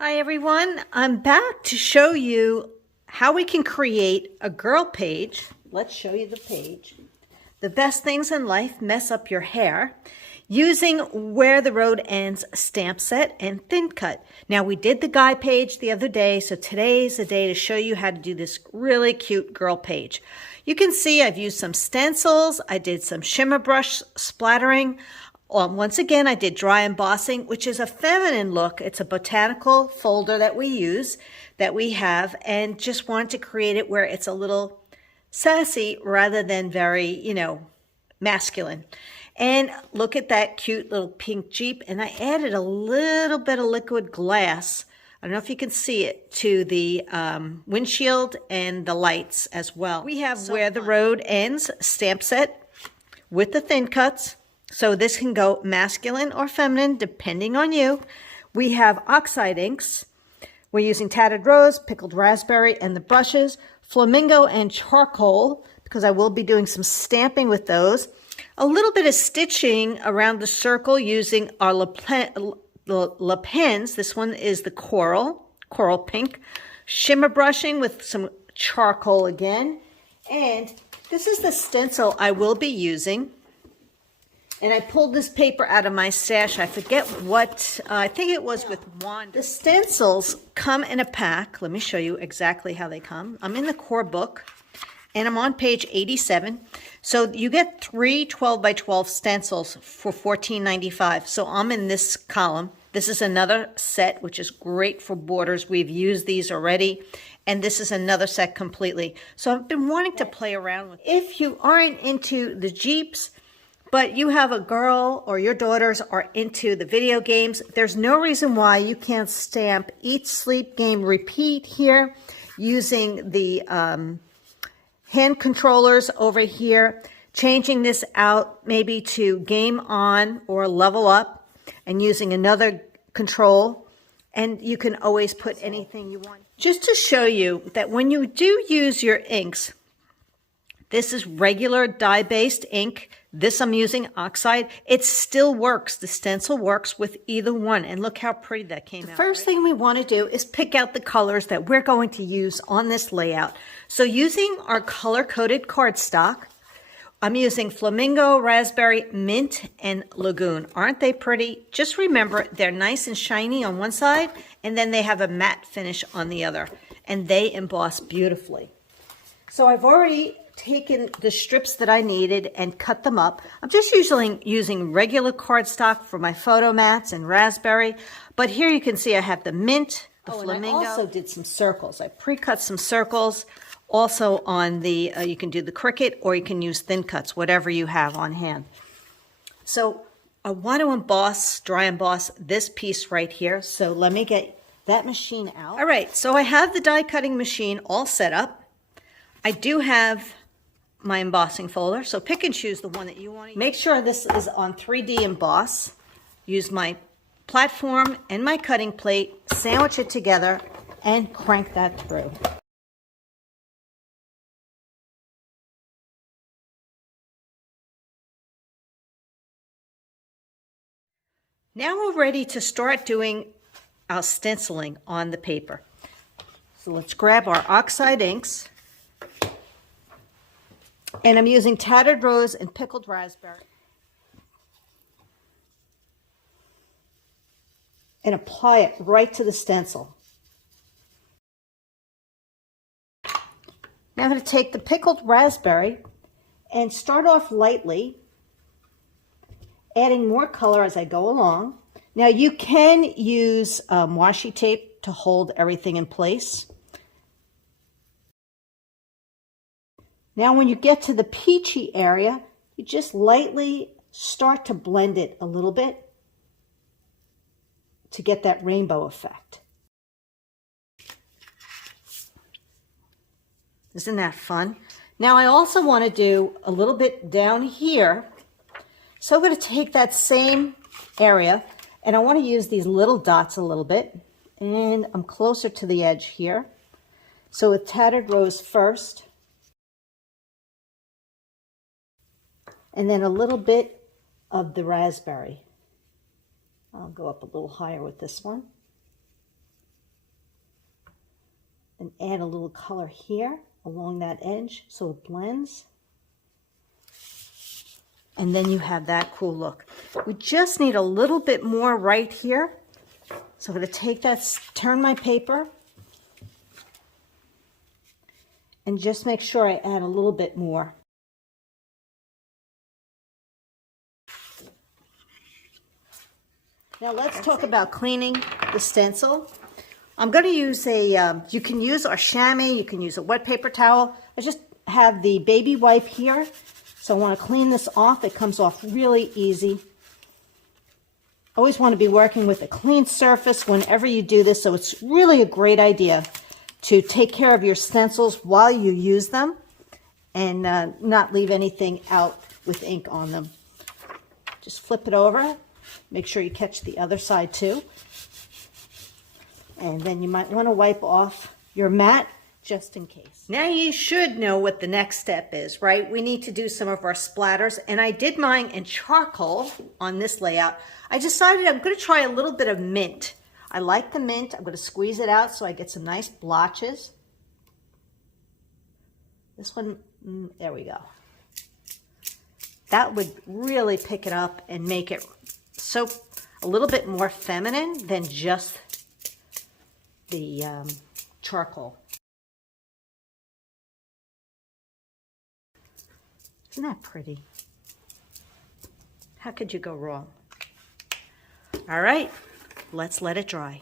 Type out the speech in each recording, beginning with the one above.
Hi everyone, I'm back to show you how we can create a girl page. Let's show you the page. The best things in life mess up your hair using Where the Road Ends stamp set and thin cut. Now we did the guy page the other day, so today's the day to show you how to do this really cute girl page. You can see I've used some stencils, I did some shimmer brush splattering. Once again, I did dry embossing, which is a feminine look. It's a botanical folder that we have, and just wanted to create it where it's a little sassy rather than very, masculine. And look at that cute little pink Jeep. And I added a little bit of liquid glass. I don't know if you can see it, to the windshield and the lights as well. We have Where the Road Ends stamp set with the thin cuts. So this can go masculine or feminine, depending on you. We have Oxide inks. We're using Tattered Rose, Pickled Raspberry, and the brushes. Flamingo and Charcoal, because I will be doing some stamping with those. A little bit of stitching around the circle using our La Pens. This one is the coral pink. Shimmer brushing with some charcoal again. And this is the stencil I will be using. And I pulled this paper out of my stash. I forget what, I think it was with Wanda. The stencils come in a pack. Let me show you exactly how they come. I'm in the core book, and I'm on page 87. So you get 3 12 by 12 stencils for $14.95. So I'm in this column. This is another set, which is great for borders. We've used these already. And this is another set completely. So I've been wanting to play around with it. If you aren't into the Jeeps, but you have a girl or your daughters are into the video games, there's no reason why you can't stamp Eat, Sleep, Game, Repeat here using the hand controllers over here, changing this out maybe to Game On or Level Up and using another control. And you can always put anything you want. Just to show you that when you do use your inks, this is regular dye-based ink. This I'm using Oxide. It still works. The stencil works with either one. And look how pretty that came out. The first thing we want to do is pick out the colors that we're going to use on this layout. So using our color-coded cardstock, I'm using Flamingo, Raspberry, Mint, and Lagoon. Aren't they pretty? Just remember, they're nice and shiny on one side, and then they have a matte finish on the other. And they emboss beautifully. So I've already taken the strips that I needed and cut them up. I'm just usually using regular cardstock for my photo mats and raspberry, but here you can see I have the mint, the flamingo. And I also did some circles. I pre-cut some circles. Also on the, you can do the Cricut or you can use thin cuts, whatever you have on hand. So I want to emboss, dry emboss this piece right here. So let me get that machine out. All right, so I have the die cutting machine all set up. I do have my embossing folder, so pick and choose the one that you want to use. Make sure this is on 3D emboss. Use my platform and my cutting plate, sandwich it together, and crank that through. Now we're ready to start doing our stenciling on the paper. So let's grab our Oxide inks. And I'm using Tattered Rose and Pickled Raspberry. And apply it right to the stencil. Now I'm going to take the Pickled Raspberry and start off lightly, adding more color as I go along. Now you can use washi tape to hold everything in place. Now when you get to the peachy area, you just lightly start to blend it a little bit to get that rainbow effect. Isn't that fun? Now I also want to do a little bit down here. So I'm going to take that same area and I want to use these little dots a little bit. And I'm closer to the edge here. So with Tattered Rose first. And then a little bit of the raspberry. I'll go up a little higher with this one. and add a little color here along that edge so it blends. And then you have that cool look. We just need a little bit more right here. So I'm going to take that, turn my paper, and just make sure I add a little bit more. Now let's talk about cleaning the stencil. I'm going to use you can use a chamois, you can use a wet paper towel. I just have the baby wipe here. So I want to clean this off. It comes off really easy. Always want to be working with a clean surface whenever you do this. So it's really a great idea to take care of your stencils while you use them and not leave anything out with ink on them. Just flip it over. Make sure you catch the other side too. And then you might want to wipe off your mat just in case. Now you should know what the next step is, right? We need to do some of our splatters, and I did mine in charcoal on this layout. I decided I'm going to try a little bit of mint. I like the mint. I'm going to squeeze it out so I get some nice blotches. This one, there we go. That would really pick it up and make it so a little bit more feminine than just the charcoal. Isn't that pretty? How could you go wrong? All right, let's let it dry.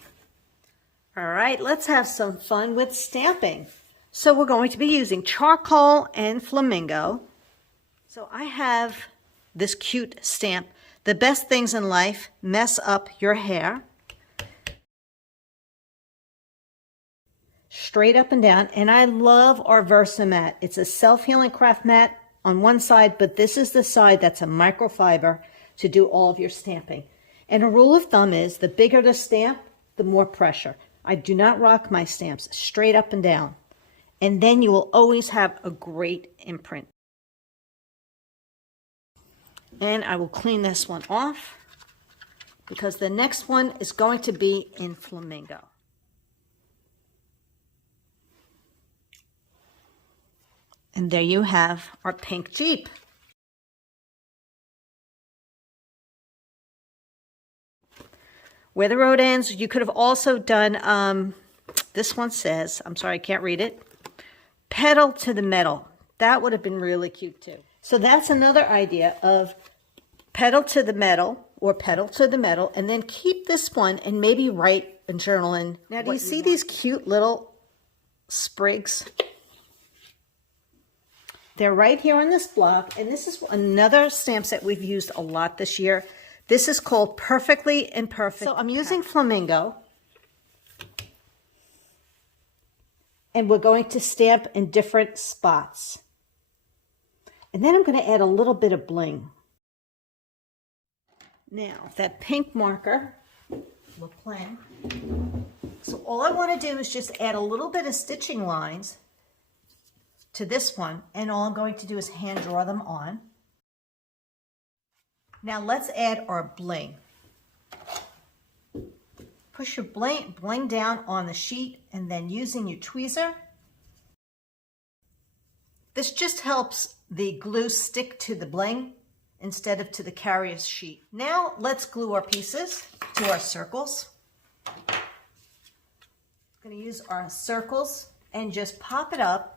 All right, let's have some fun with stamping. So we're going to be using charcoal and flamingo. So I have this cute stamp. The best things in life mess up your hair. Straight up and down. And I love our Versamat. It's a self-healing craft mat on one side, but this is the side that's a microfiber to do all of your stamping. And a rule of thumb is the bigger the stamp, the more pressure. I do not rock my stamps straight up and down. And then you will always have a great imprint. And I will clean this one off because the next one is going to be in flamingo. And there you have our pink Jeep. Where the road ends, you could have also done, this one says, I'm sorry, I can't read it, pedal to the metal. That would have been really cute too. So that's another idea of pedal to the metal or pedal to the metal, and then keep this one and maybe write and journal in. Now, do you see these cute little sprigs? They're right here on this block, and this is another stamp set we've used a lot this year. This is called Perfectly Imperfect. So I'm using flamingo, and we're going to stamp in different spots. And then I'm going to add a little bit of bling. Now, that pink marker, Le Plan. So all I want to do is just add a little bit of stitching lines to this one, and all I'm going to do is hand draw them on. Now let's add our bling. Push your bling down on the sheet, and then using your tweezer, this just helps the glue stick to the bling instead of to the carrier's sheet. Now let's glue our pieces to our circles. I'm going to use our circles and just pop it up.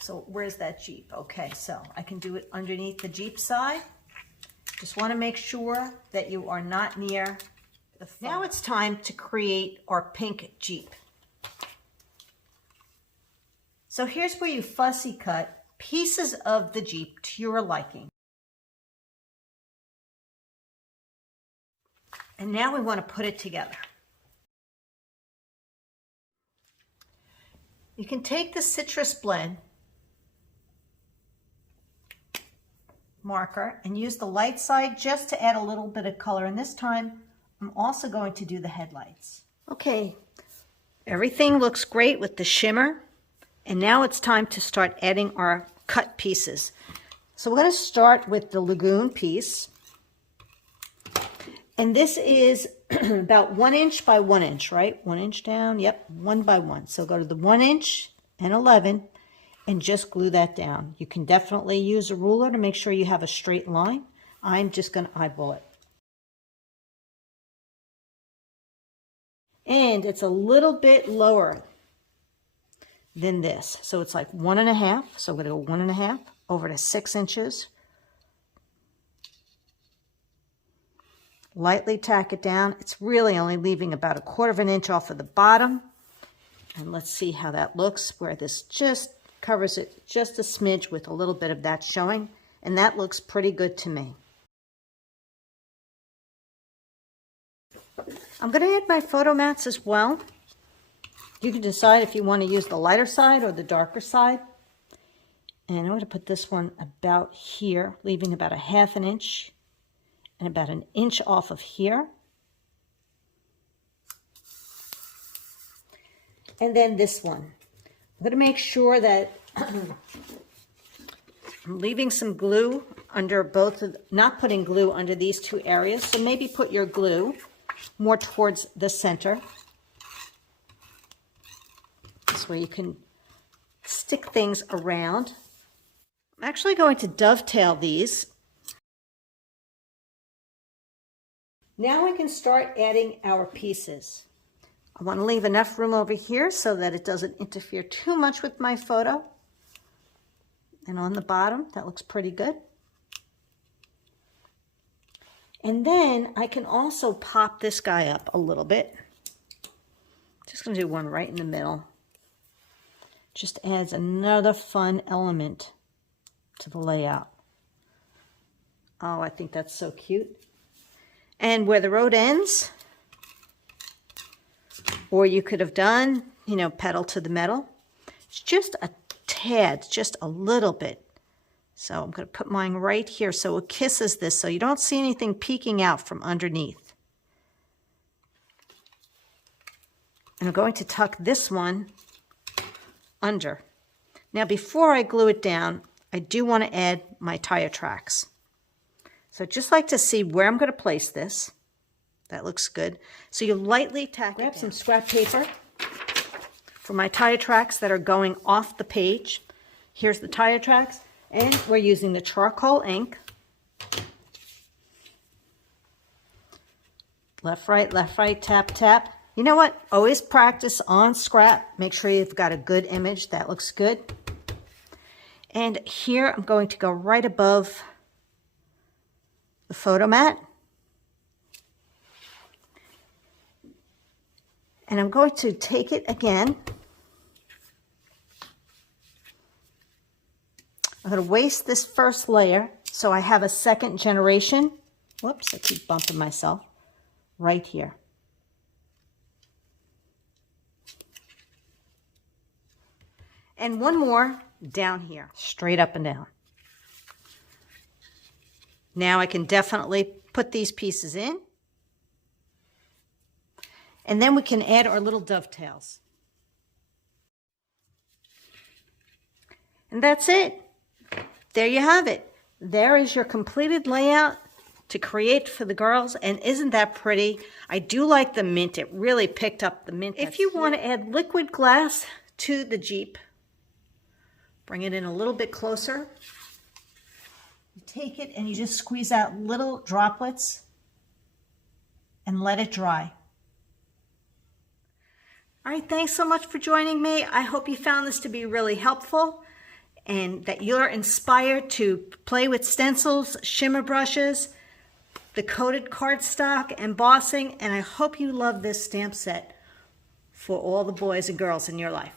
So where's that Jeep? Okay, so I can do it underneath the Jeep side. Just want to make sure that you are not near the phone. Now it's time to create our pink Jeep. So here's where you fussy cut pieces of the Jeep to your liking. And now we want to put it together. You can take the citrus blend marker and use the light side just to add a little bit of color. And this time I'm also going to do the headlights. Okay, everything looks great with the shimmer, and now it's time to start adding our cut pieces. So we're going to start with the lagoon piece, and this is about 1 inch by 1 inch, right? 1 inch down, yep, 1 by 1. So go to the 1 inch and 11 and just glue that down. You can definitely use a ruler to make sure you have a straight line. I'm just going to eyeball it. And it's a little bit lower than this. So it's like 1.5. So I'm going to go 1.5 over to 6 inches. Lightly tack it down. It's really only leaving about 1/4 inch off of the bottom. And let's see how that looks, where this just covers it just a smidge with a little bit of that showing. And that looks pretty good to me. I'm going to add my photo mats as well. You can decide if you want to use the lighter side or the darker side. And I'm going to put this one about here, leaving about 1/2 inch and about 1 inch off of here. And then this one. I'm going to make sure that I'm leaving some glue under both of, not putting glue under these two areas. So maybe put your glue more towards the center. This way you can stick things around. I'm actually going to dovetail these. Now we can start adding our pieces. I want to leave enough room over here so that it doesn't interfere too much with my photo. And on the bottom, that looks pretty good. And then I can also pop this guy up a little bit. Just going to do one right in the middle. Just adds another fun element to the layout. Oh, I think that's so cute. And where the road ends, or you could have done, you know, pedal to the metal. It's just a tad, just a little bit. So I'm going to put mine right here so it kisses this so you don't see anything peeking out from underneath. And I'm going to tuck this one under. Now before I glue it down, I do want to add my tire tracks. So I'd just like to see where I'm going to place this. That looks good. So you lightly tack it down. Grab some scrap paper for my tire tracks that are going off the page. Here's the tire tracks, and we're using the charcoal ink. Left, right, tap, tap. You know what? Always practice on scrap. Make sure you've got a good image. That looks good. And here I'm going to go right above the photo mat. And I'm going to take it again. I'm going to waste this first layer so I have a second generation. Whoops, I keep bumping myself. Right here. And one more down here, straight up and down. Now I can definitely put these pieces in. And then we can add our little dovetails. And that's it. There you have it. There is your completed layout to create for the girls. And isn't that pretty? I do like the mint. It really picked up the mint. If you want to add liquid glass to the Jeep, bring it in a little bit closer. You take it and you just squeeze out little droplets and let it dry. All right, thanks so much for joining me. I hope you found this to be really helpful and that you're inspired to play with stencils, shimmer brushes, the coated cardstock, embossing, and I hope you love this stamp set for all the boys and girls in your life.